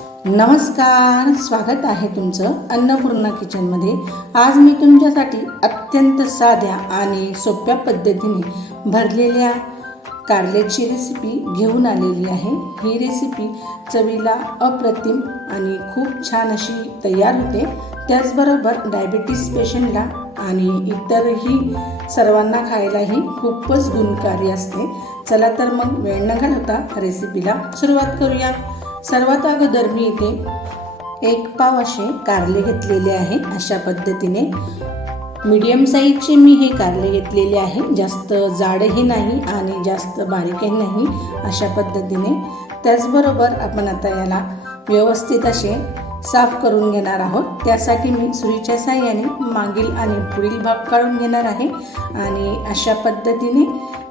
नमस्कार स्वागत आहे तुमचं अन्नपूर्णा किचनमध्ये आज मी तुमच्यासाठी अत्यंत साध्या आणि सोप्या पद्धतीने भरलेल्या कारल्याची रेसिपी घेऊन आलेली आहे. ही रेसिपी चवीला अप्रतिम आणि खूप छान अशी तयार होते. त्याचबरोबर डायबिटीस पेशंटला आणि इतरही सर्वांना खायलाही खूपच गुणकारी असते. चला तर मग वेळ न घालवता रेसिपीला सुरुवात करूया. सर्वात अगोदर मी इथे एक पाव असे कारले घेतलेले आहे. अशा पद्धतीने मीडियम साईजचे मी हे कारले घेतलेले आहे. जास्त जाडही नाही आणि जास्त बारीकही नाही अशा पद्धतीने. त्याचबरोबर आपण आता याला व्यवस्थित असे साफ करून घेणार आहोत. त्यासाठी मी सुरीच्या साह्याने मागील आणि पुढील भाग काढून घेणार आहे. आणि अशा पद्धतीने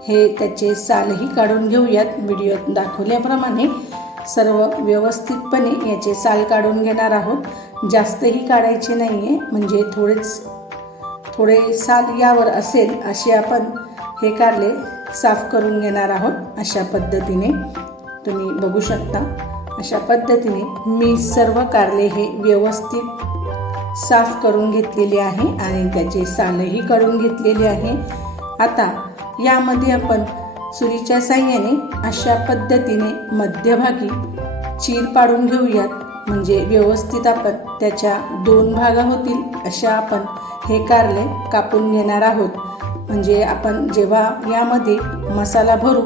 हे त्याचे सालही काढून घेऊयात. व्हिडिओत दाखवल्याप्रमाणे सर्व व्यवस्थितपणे याचे साल काढून घेणार आहोत. जास्तही काढायचे नाही आहे म्हणजे थोडेच थोडे साल यावर असेल असे आपण हे कारले साफ करून घेणार आहोत अशा पद्धतीने. तुम्ही बघू शकता अशा पद्धतीने मी सर्व कारले हे व्यवस्थित साफ करून घेतलेले आहे आणि त्याचे सालही काढून घेतलेले आहे. आता यामध्ये आपण सुरीच्या साह्याने अशा पद्धतीने मध्यभागी चीर पाडून घेऊयात. म्हणजे व्यवस्थित आपण त्याच्या दोन भागा होतील अशा आपण हे कारले कापून घेणार आहोत. म्हणजे आपण जेव्हा यामध्ये मसाला भरू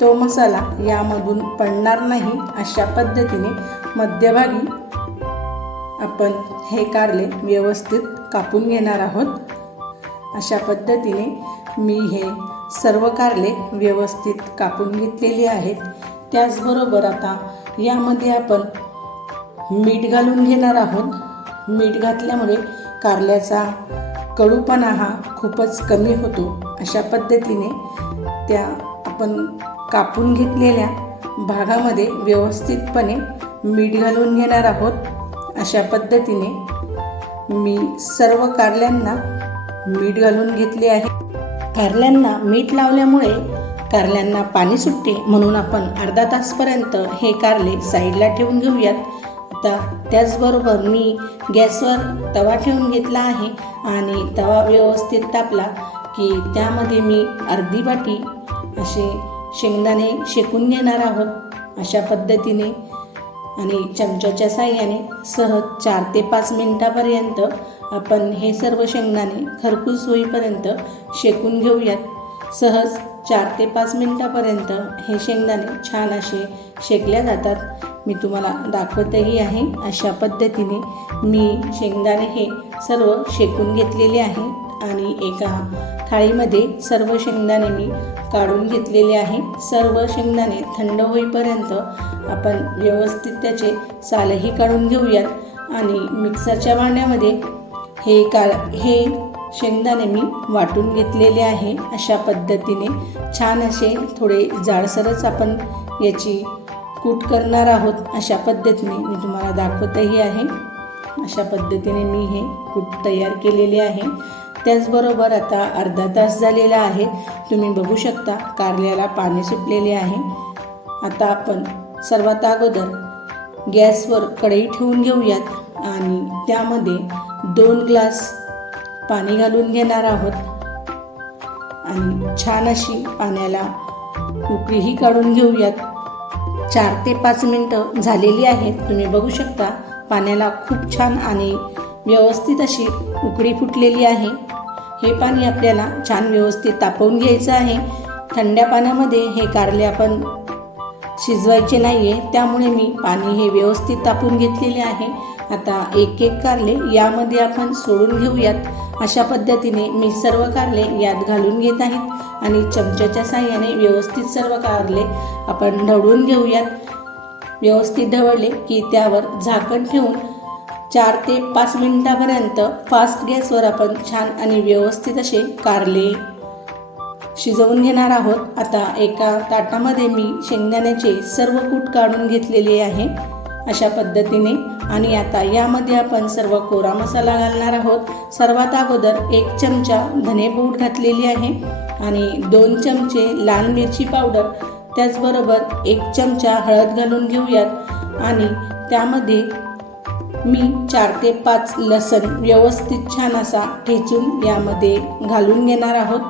तो मसाला यामधून पडणार नाही अशा पद्धतीने मध्यभागी आपण हे कारले व्यवस्थित कापून घेणार आहोत. अशा पद्धतीने मी हे सर्व कारले व्यवस्थित कापून घेतलेली आहेत. त्याचबरोबर आता यामध्ये आपण मीठ घालून घेणार आहोत. मीठ घातल्यामुळे कारल्याचा कडूपणा हा खूपच कमी होतो. अशा पद्धतीने त्या आपण कापून घेतलेल्या भागामध्ये व्यवस्थितपणे मीठ घालून घेणार आहोत. अशा पद्धतीने मी सर्व कारल्यांना मीठ घालून घेतले आहे. कारल्यांना मीठ लावल्यामुळे कारल्यांना पाणी सुटते म्हणून आपण अर्धा तासपर्यंत हे कारले साईडला ठेवून घेऊयात. आता त्याचबरोबर मी गॅसवर तवा ठेवून घेतला आहे आणि तवा व्यवस्थित तापला की त्यामध्ये मी अर्धी वाटी असे शेंगदाणे शेकून घेणार आहोत. अशा पद्धतीने आणि चमच्याच्या साह्याने सहज चार ते पाच मिनटापर्यंत आपण हे सर्व शेंगदाणे खरपूस होईपर्यंत शेकून घेऊयात. सहज चार ते पाच मिनटापर्यंत हे शेंगदाणे छान असे शेकल्या जातात. मी तुम्हाला दाखवतही आहे अशा पद्धतीने मी शेंगदाणे हे सर्व शेकून घेतलेले आहे. आणि एका थाळीमध्ये सर्व शेंगदाणे मी काढून घेतलेले आहे. सर्व शेंगदाणे थंड होईपर्यंत आपण व्यवस्थित त्याचे सालही काढून घेऊयात. आणि मिक्सरच्या भांड्यामध्ये हे का हे शेंगदाणे मी वाटून घेतलेले आहे. अशा पद्धतीने छान असे थोडे जाडसरच आपण याची कूट करणार आहोत. अशा पद्धतीने मी तुम्हाला दाखवतही आहे. अशा पद्धतीने मी हे कूट तयार केलेले आहे. त्याचबरोबर आता अर्धा तास झालेला आहे. तुम्ही बघू शकता कारल्याला पाणी सुटलेले आहे. आता आपण सर्वात अगोदर गॅसवर कढई ठेवून घेऊयात आणि त्यामध्ये दोन ग्लास पाणी घालून घेणार आहोत. आणि छान अशी पाण्याला उकळीही काढून घेऊयात. चार ते पाच मिनटं झालेली आहेत. तुम्ही बघू शकता पाण्याला खूप छान आणि व्यवस्थित अशी उकळी फुटलेली आहे. हे पाणी आपल्याला छान व्यवस्थित तापवून घ्यायचं आहे. थंड्या पाण्यामध्ये हे कारले आपण शिजवायचे नाही आहे त्यामुळे मी पाणी हे व्यवस्थित तापून घेतलेले आहे. आता एक एक कारले यामध्ये आपण सोडून घेऊयात. अशा पद्धतीने मी सर्व कारले यात घालून घेत आहेत. आणि चमच्याच्या साह्याने व्यवस्थित सर्व कारले आपण ढवळून घेऊयात. व्यवस्थित ढवळले की त्यावर झाकण ठेवून चार ते पाच मिनिटापर्यंत फास्ट गॅसवर आपण छान आणि व्यवस्थित असे कारले शिजवून घेणार आहोत. आता एका ताटामध्ये मी शेंगदाण्याचे सर्व कूट काढून घेतलेले आहे अशा पद्धतीने. आणि आता यामध्ये आपण सर्व कोरा मसाला घालणार आहोत. सर्वात अगोदर एक चमचा धनेपूड घातलेली आहे आणि दोन चमचे लाल मिरची पावडर त्याचबरोबर एक चमचा हळद घालून घेऊयात. आणि त्यामध्ये मी चार ते पाच लसण व्यवस्थित छान असा ठेचून यामध्ये घालून घेणार आहोत.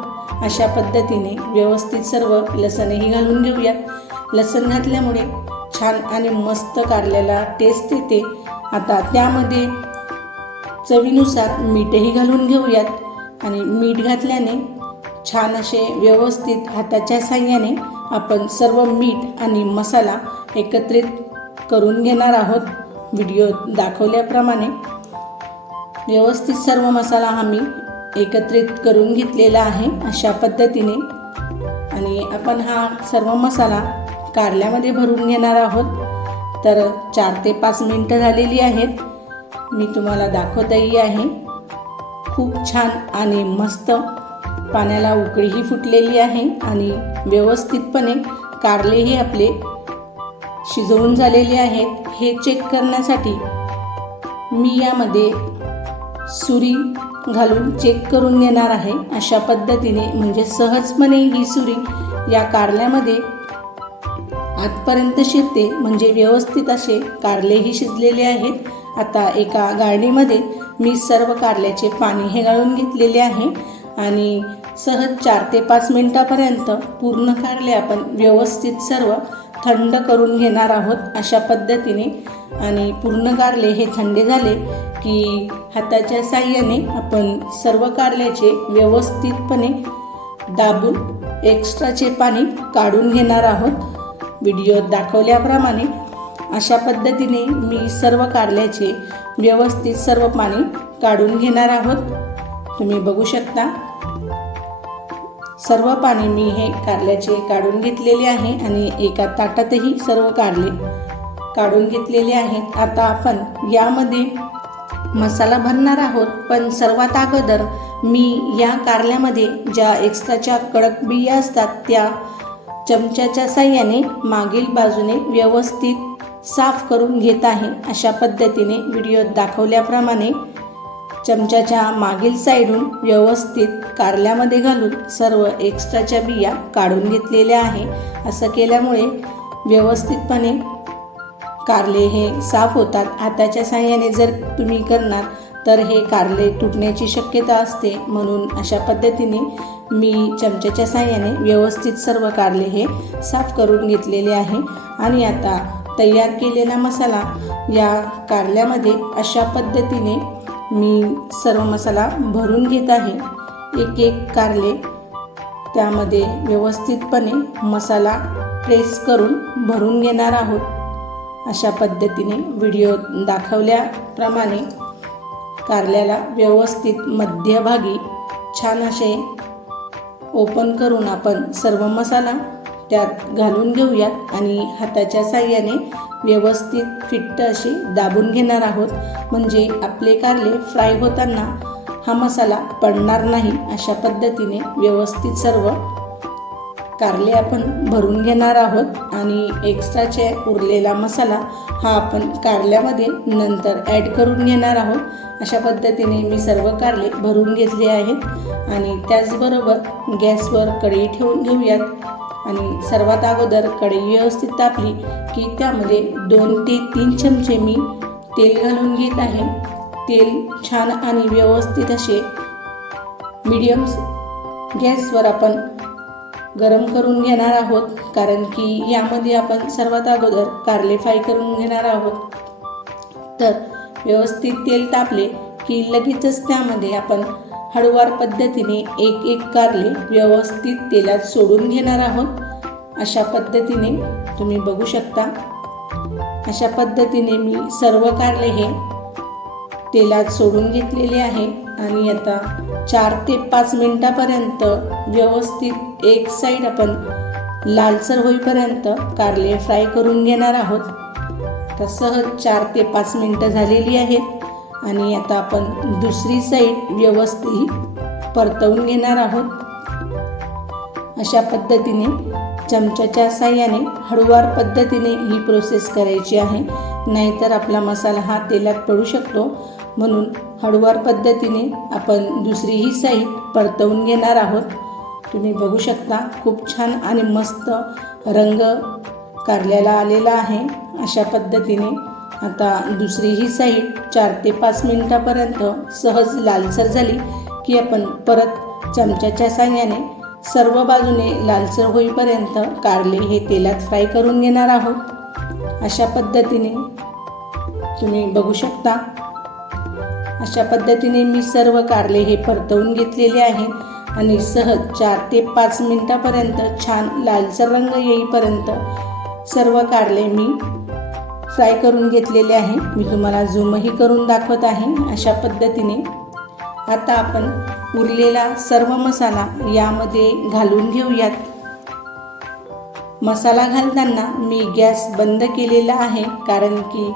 अशा पद्धतीने व्यवस्थित सर्व लसणही घालून घेऊयात लसण घातल्यामुळे छान आणि मस्त काढलेला टेस्ट येते. आता त्यामध्ये चवीनुसार मीठही घालून घेऊयात. आणि मीठ घातल्याने छान असे व्यवस्थित हाताच्या साह्याने आपण सर्व मीठ आणि मसाला एकत्रित करून घेणार आहोत. व्हिडिओ दाखवल्याप्रमाणे व्यवस्थित सर्व मसाला आम्ही एकत्रित करून घेतलेला आहे अशा पद्धतीने. आणि आपण हा सर्व मसाला कारल्यामध्ये भरून घेणार आहोत. तर चार ते पाच मिनटं झालेली आहेत. मी तुम्हाला दाखवतही आहे. खूप छान आणि मस्त पाण्याला उकळीही फुटलेली आहे आणि व्यवस्थितपणे कारलेही आपले शिजवून झालेले आहेत हे चेक करण्यासाठी मी यामध्ये सुरी घालून चेक करून घेणार आहे. अशा पद्धतीने म्हणजे सहजपणे ही सुरी या कारल्यामध्ये आतपर्यंत शिजते म्हणजे व्यवस्थित असे कारलेही शिजलेले आहेत. आता एका गाळणीमध्ये मी सर्व कारल्याचे पाणी हे गाळून घेतलेले आहे आणि सहज चार ते पाच मिनटापर्यंत पूर्ण कारले आपण व्यवस्थित सर्व थंड करून घेणार आहोत अशा पद्धतीने. आणि पूर्ण कारले हे थंडे झाले की हाताच्या साह्याने आपण सर्व कारल्याचे व्यवस्थितपणे दाबून एक्स्ट्राचे पाणी काढून घेणार आहोत. व्हिडिओत दाखवल्याप्रमाणे अशा पद्धतीने मी सर्व कारल्याचे व्यवस्थित सर्व पाणी काढून घेणार आहोत. तुम्ही बघू शकता. सर्व पाणी मी हे कारल्याचे काढून घेतलेले आहे आणि एका ताटातही सर्व कारले काढून घेतलेले आहेत. आता आपण यामध्ये मसाला भरणार आहोत पण सर्वात अगोदर मी या कारल्यामध्ये ज्या एक्स्ट्राच्या कडक बिया असतात त्या चमच्याच्या साह्याने मागील बाजूने व्यवस्थित साफ करून घेत आहे. अशा पद्धतीने व्हिडिओत दाखवल्याप्रमाणे चमच्याच्या मागील साईडून व्यवस्थित कारल्यामध्ये घालून सर्व एक्स्ट्राच्या बिया काढून घेतलेल्या आहे. असं केल्यामुळे व्यवस्थितपणे कारले हे साफ होतात. हाताच्या साह्याने जर तुम्ही करणार तर हे कारले तुटण्याची शक्यता असते. म्हणून अशा पद्धतीने मी चमच्याच्या साह्याने व्यवस्थित सर्व कारले हे साफ करून घेतलेले आहे. आणि आता तयार केलेला मसाला या कारल्यामध्ये अशा पद्धतीने मी सर्व मसाला भरून घेत आहे. एक एक कारले. त्यामध्ये व्यवस्थितपणे मसाला प्रेस करून भरून घेणार आहोत. अशा पद्धतीने व्हिडिओ दाखवल्याप्रमाणे कारल्याला व्यवस्थित मध्यभागी छान असे ओपन करून आपण सर्व मसाला त्यात घालून घेऊयात आणि हाताच्या साह्याने व्यवस्थित फिट्ट अशी दाबून घेणार आहोत. म्हणजे आपले कारले फ्राय होताना हा मसाला पडणार नाही अशा पद्धतीने व्यवस्थित सर्व कारले आपण भरून घेणार आहोत. आणि एक्स्ट्राचे उरलेला मसाला हा आपण कारल्यामध्ये नंतर ॲड करून घेणार आहोत. अशा पद्धतीने मी सर्व कारले भरून घेतले आहेत. आणि त्याचबरोबर गॅसवर कढई ठेवून घेऊयात. आणि सर्वात अगोदर कढई व्यवस्थित तापली की त्यामध्ये दोन ते तीन चमचे मी तेल घालून घेत आहे. तेल छान आणि व्यवस्थित असे मीडियम गॅसवर आपण गरम करून घेणार आहोत कारण की यामध्ये आपण सर्वात अगोदर कारले फ्राय करून घेणार आहोत. तर व्यवस्थित तेल तापले की लगेचच त्यामध्ये आपण हळूवार पद्धतीने एक एक कारले व्यवस्थित तेलात सोडून घेणार आहोत. अशा पद्धतीने तुम्ही बघू शकता. अशा पद्धतीने मी सर्व कारले हे तेलात सोडून घेतलेले आहे. आणि आता चार ते पाच मिनटापर्यंत व्यवस्थित एक साईड आपण लालसर होईपर्यंत कारले फ्राय करून घेणार आहोत. तर सहज चार ते पाच मिनटं झालेली आहेत. आणि आता आपण दुसरी साईड व्यवस्थित परतवून घेणार आहोत. अशा पद्धतीने चमच्याच्या साह्याने हळूवार पद्धतीने ही प्रोसेस करायची आहे. नाहीतर आपला मसाला हा तेलात पडू शकतो. म्हणून हळूवार पद्धतीने आपण दुसरीही साईड परतवून घेणार आहोत. तुम्ही बघू शकता खूप छान आणि मस्त रंग कारल्याला आलेला आहे. अशा पद्धतीने आता दुसरी ही साईड चार ते पाच मिनिटापर्यंत सहज लालसर झाली की आपण परत चमच्याच्या साह्याने सर्व बाजूने लालसर होईपर्यंत कारले हे तेलात फ्राय करून घेणार आहोत. अशा पद्धतीने तुम्ही बघू शकता. अशा पद्धतीने मी सर्व कारले हे परतवून घेतलेले आहे आणि सहज चार ते पाच मिनटापर्यंत छान लालसर रंग येईपर्यंत सर्व कारले मी फ्राय करून घेतलेले आहे. मी तुम्हाला झूमही करून दाखवत आहे. अशा पद्धतीने आता आपण उरलेला सर्व मसाला यामध्ये घालून घेऊयात. मसाला घालताना मी गॅस बंद केलेला आहे कारण की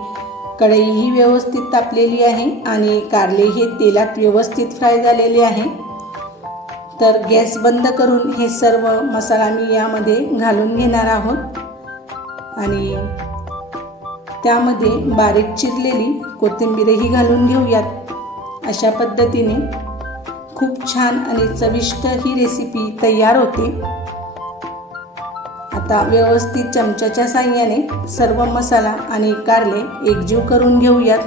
कढई ही व्यवस्थित तापलेली आहे आणि कारले हे तेलात व्यवस्थित फ्राय झालेले आहे. तर गॅस बंद करून हे सर्व मसाला मी यामध्ये घालून घेणार आहोत. आणि त्यामध्ये बारीक चिरलेली कोथिंबीरही घालून घेऊयात. अशा पद्धतीने खूप छान आणि चविष्ट ही रेसिपी तयार होते. आता व्यवस्थित चमच्याच्या साह्याने सर्व मसाला आणि कारले एकजीव करून घेऊयात.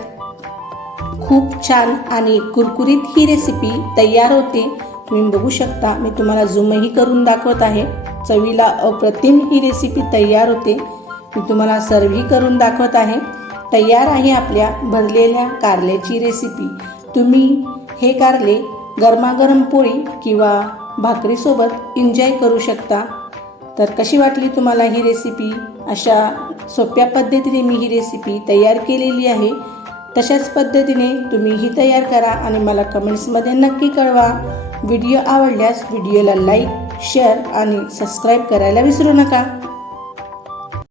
खूप छान आणि कुरकुरीत ही रेसिपी तयार होते. तुम्ही बघू शकता मी तुम्हाला झूमही करून दाखवत आहे. चवीला अप्रतिम ही रेसिपी तयार होते. मी तुम्हाला सर्वही करून दाखवत आहे. तयार आहे आपल्या भरलेल्या कारल्याची रेसिपी तुम्ही हे कारले गरमागरम पोळी किंवा भाकरीसोबत एन्जॉय करू शकता. तर कशी वाटली तुम्हाला ही रेसिपी अशा सोप्या पद्धतीने मी ही रेसिपी तयार केलेली आहे. तशाच पद्धतीने तुम्ही ही तयार करा आणि मला कमेंट्समध्ये नक्की कळवा. व्हिडिओ आवडल्यास व्हिडिओला लाईक शेअर आणि सबस्क्राईब करायला विसरू नका.